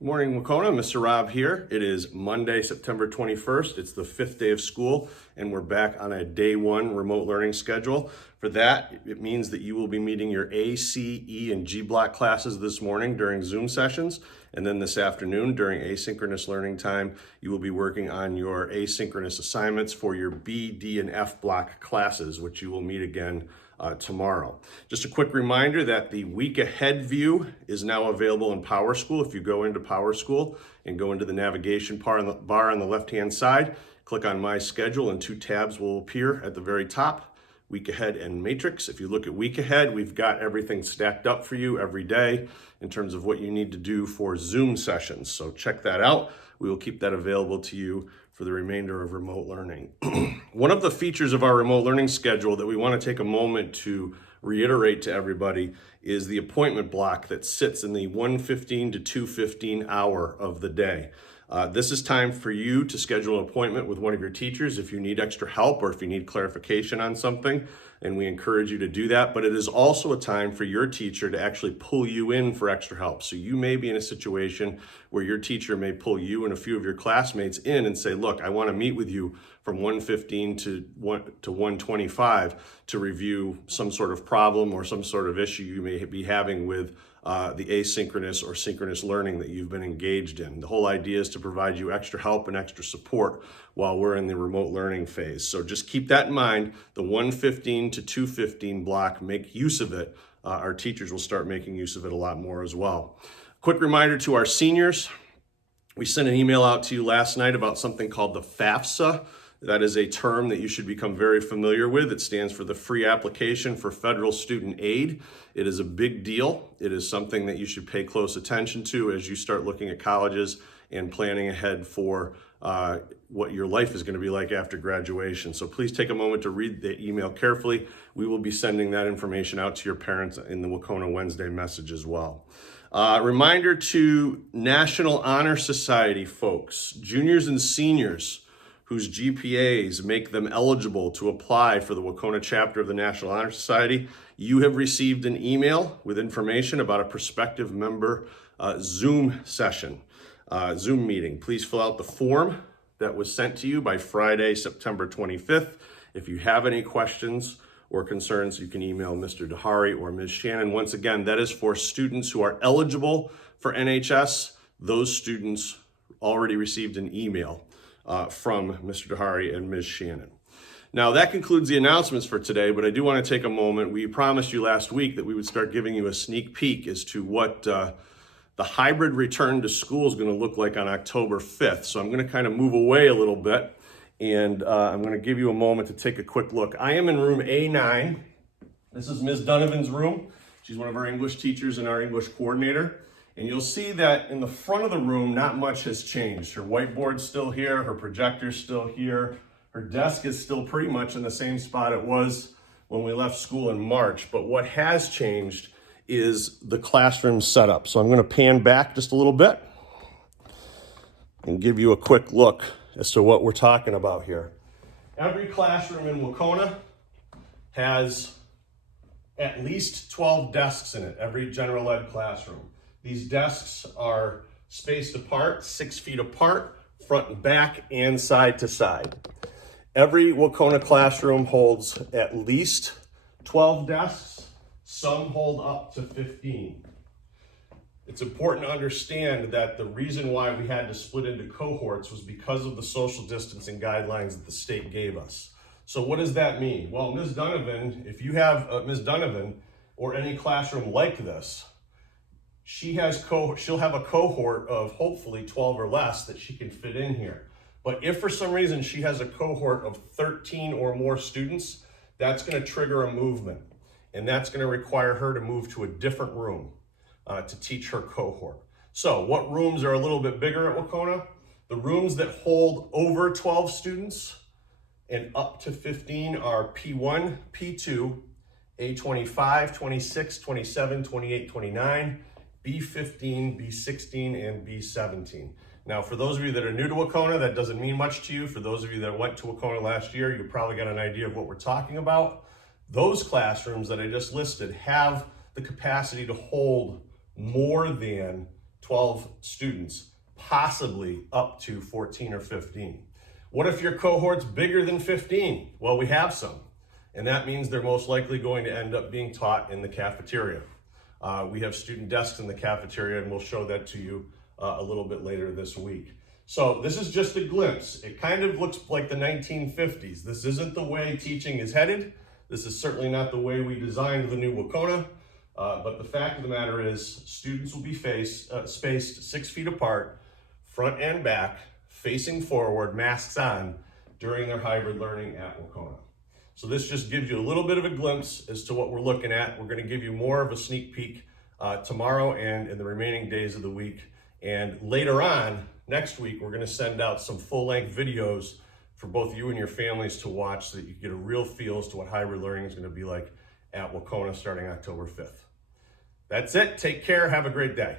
Good morning, Wahconah. Mr. Rob here. It is Monday, September 21st. It's the 5th day of school, and we're back on a day one remote learning schedule. For that, it means that you will be meeting your A, C, E, and G block classes this morning during Zoom sessions. And then this afternoon, during asynchronous learning time, you will be working on your asynchronous assignments for your B, D, and F block classes, which you will meet again tomorrow. Just a quick reminder that the week ahead view is now available in PowerSchool. If you go into PowerSchool and go into the navigation bar on the left-hand side, click on My Schedule and two tabs will appear at the very top, Week Ahead and Matrix. If you look at Week Ahead, we've got everything stacked up for you every day in terms of what you need to do for Zoom sessions. So check that out. We will keep that available to you for the remainder of remote learning. One of the features of our remote learning schedule that we want to take a moment to reiterate to everybody is the appointment block that sits in the 1:15 to 2:15 hour of the day. This is time for you to schedule an appointment with one of your teachers if you need extra help or if you need clarification on something, and we encourage you to do that. But it is also a time for your teacher to actually pull you in for extra help. So you may be in a situation where your teacher may pull you and a few of your classmates in and say, look, I want to meet with you from 1:15 to 1:25 to review some sort of problem or some sort of issue you may be having with the asynchronous or synchronous learning that you've been engaged in. The whole idea is to provide you extra help and extra support while we're in the remote learning phase. So just keep that in mind. The 1:15 to 2:15 block, make use of it. Our teachers will start making use of it a lot more as well. Quick reminder to our seniors. We sent an email out to you last night about something called the FAFSA. That is a term that you should become very familiar with. It stands for the Free Application for Federal Student Aid. It is a big deal. It is something that you should pay close attention to as you start looking at colleges and planning ahead for what your life is going to be like after graduation. So please take a moment to read the email carefully. We will be sending that information out to your parents in the Wahconah Wednesday message as well. Reminder to National Honor Society folks, juniors and seniors whose GPAs make them eligible to apply for the Wahconah chapter of the National Honor Society. You have received an email with information about a prospective member Zoom session, Zoom meeting. Please fill out the form that was sent to you by Friday, September 25th. If you have any questions or concerns, you can email Mr. Dahari or Ms. Shannon. Once again, that is for students who are eligible for NHS. Those students already received an email from Mr. Dahari and Ms. Shannon. Now that concludes the announcements for today, but I do want to take a moment. We promised you last week that we would start giving you a sneak peek as to what the hybrid return to school is going to look like on October 5th. So I'm going to kind of move away a little bit, and I'm going to give you a moment to take a quick look. I am in room A9. This is Ms. Donovan's room. She's one of our English teachers and our English coordinator. And you'll see that in the front of the room, not much has changed. Her whiteboard's still here, her projector's still here, her desk is still pretty much in the same spot it was when we left school in March. But what has changed is the classroom setup. So I'm going to pan back just a little bit and give you a quick look as to what we're talking about here. Every classroom in Wahconah has at least 12 desks in it, every general ed classroom. These desks are spaced apart, 6 feet apart, front and back and side to side. Every Wahconah classroom holds at least 12 desks. Some hold up to 15. It's important to understand that the reason why we had to split into cohorts was because of the social distancing guidelines that the state gave us. So what does that mean? Well, Ms. Donovan, if you have Ms. Donovan or any classroom like this, she'll have a cohort of hopefully 12 or less that she can fit in here. But if for some reason she has a cohort of 13 or more students, that's going to trigger a movement. And that's going to require her to move to a different room to teach her cohort. So what rooms are a little bit bigger at Wahconah? The rooms that hold over 12 students and up to 15 are P1, P2, A25, 26, 27, 28, 29, B15, B16, and B17. Now, for those of you that are new to Wahconah, that doesn't mean much to you. For those of you that went to Wahconah last year, you probably got an idea of what we're talking about. Those classrooms that I just listed have the capacity to hold more than 12 students, possibly up to 14 or 15. What if your cohort's bigger than 15? Well, we have some, and that means they're most likely going to end up being taught in the cafeteria. We have student desks in the cafeteria, and we'll show that to you a little bit later this week. So this is just a glimpse. It kind of looks like the 1950s. This isn't the way teaching is headed. This is certainly not the way we designed the new Wahconah. But the fact of the matter is, students will be spaced 6 feet apart, front and back, facing forward, masks on, during their hybrid learning at Wahconah. So this just gives you a little bit of a glimpse as to what we're looking at. We're going to give you more of a sneak peek tomorrow and in the remaining days of the week. And later on, next week, we're going to send out some full-length videos for both you and your families to watch so that you get a real feel as to what hybrid learning is going to be like at Wahconah starting October 5th. That's it. Take care. Have a great day.